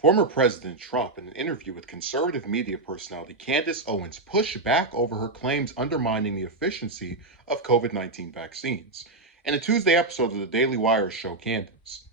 Former President Trump, in an interview with conservative media personality Candace Owens, pushed back over her claims undermining the efficiency of COVID-19 vaccines. In a Tuesday episode of the Daily Wire show, Candace,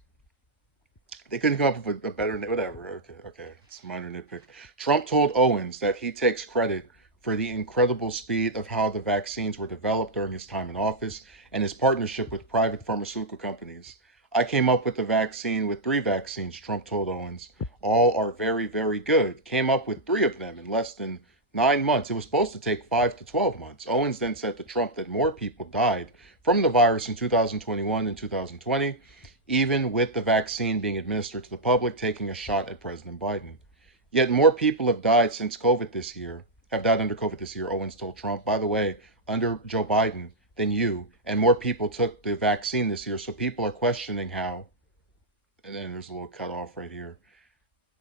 they couldn't come up with a better name, whatever. Okay, it's a minor nitpick. Trump told Owens that he takes credit for the incredible speed of how the vaccines were developed during his time in office and his partnership with private pharmaceutical companies. I came up with the vaccine with three vaccines, Trump told Owens. All are very, very good. Came up with three of them in less than 9 months. It was supposed to take 5 to 12 months. Owens then said to Trump that more people died from the virus in 2021 and 2020, even with the vaccine being administered to the public, taking a shot at President Biden. Yet more people have died since COVID this year, have died under COVID this year, Owens told Trump. By the way, under Joe Biden than you, and more people took the vaccine this year. So people are questioning how, and then there's a little cut off right here.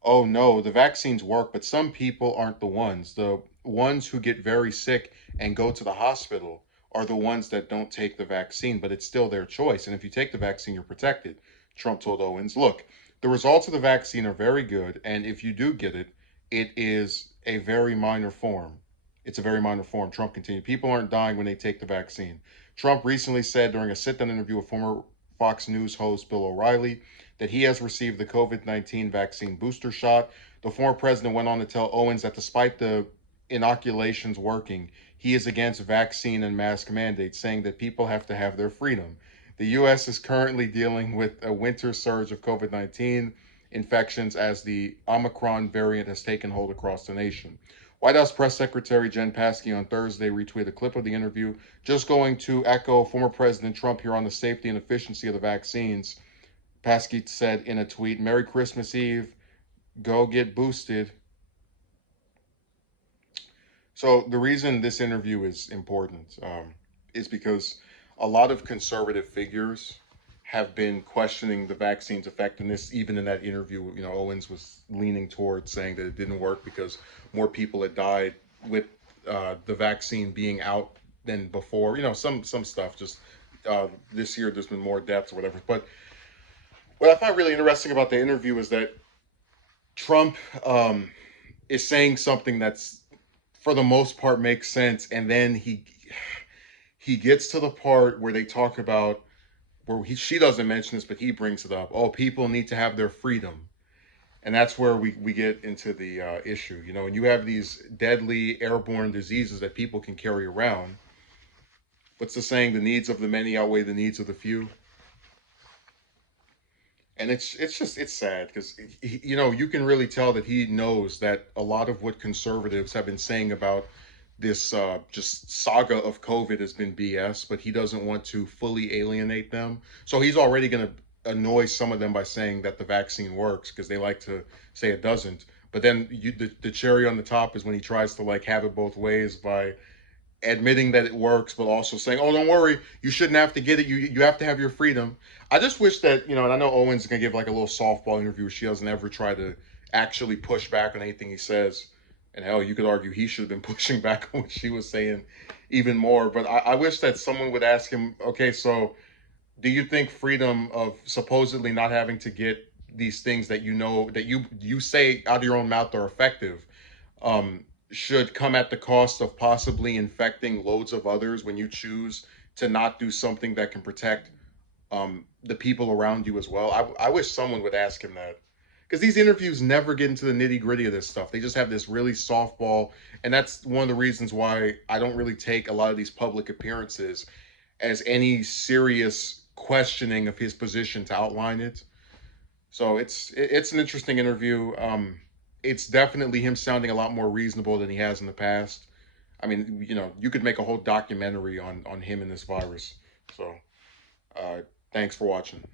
Oh no, the vaccines work, but some people aren't the ones. The ones who get very sick and go to the hospital are the ones that don't take the vaccine, but it's still their choice. And if you take the vaccine, you're protected. Trump told Owens, look, the results of the vaccine are very good. And if you do get it, it is a very minor form. It's a very minor form. Trump continued. People aren't dying when they take the vaccine. Trump recently said during a sit down interview with former Fox News host Bill O'Reilly that he has received the COVID-19 vaccine booster shot. The former president went on to tell Owens that despite the inoculations working, he is against vaccine and mask mandates, saying that people have to have their freedom. The U.S. is currently dealing with a winter surge of COVID-19 infections as the Omicron variant has taken hold across the nation. White House Press Secretary Jen Psaki on Thursday retweeted a clip of the interview, just going to echo former President Trump here on the safety and efficiency of the vaccines. Psaki said in a tweet, Merry Christmas Eve, go get boosted. So the reason this interview is important is because a lot of conservative figures have been questioning the vaccine's effectiveness. Even in that interview, Owens was leaning towards saying that it didn't work because more people had died with the vaccine being out than before. Some stuff. Just this year, there's been more deaths or whatever. But what I find really interesting about the interview is that Trump is saying something that's, for the most part, makes sense, and then he gets to the part where they talk about where she doesn't mention this, but he brings it up. Oh, people need to have their freedom, and that's where we get into the issue. And you have these deadly airborne diseases that people can carry around. What's the saying? The needs of the many outweigh the needs of the few. And it's sad because you can really tell that he knows that a lot of what conservatives have been saying about this just saga of COVID has been BS, but he doesn't want to fully alienate them. So he's already going to annoy some of them by saying that the vaccine works because they like to say it doesn't. But then the cherry on the top is when he tries to have it both ways by admitting that it works, but also saying, "Oh, don't worry, you shouldn't have to get it. You have to have your freedom." I just wish that and I know Owens is gonna give a little softball interview where she doesn't ever try to actually push back on anything he says. And hell, you could argue he should have been pushing back on what she was saying even more. But I wish that someone would ask him, okay, so do you think freedom of supposedly not having to get these things that that you say out of your own mouth are effective, um, should come at the cost of possibly infecting loads of others when you choose to not do something that can protect the people around you as well? I wish someone would ask him that because these interviews never get into the nitty gritty of this stuff. They just have this really softball, and that's one of the reasons why I don't really take a lot of these public appearances as any serious questioning of his position to outline it. So it's an interesting interview. It's definitely him sounding a lot more reasonable than he has in the past. I mean, you could make a whole documentary on him and this virus. So, thanks for watching.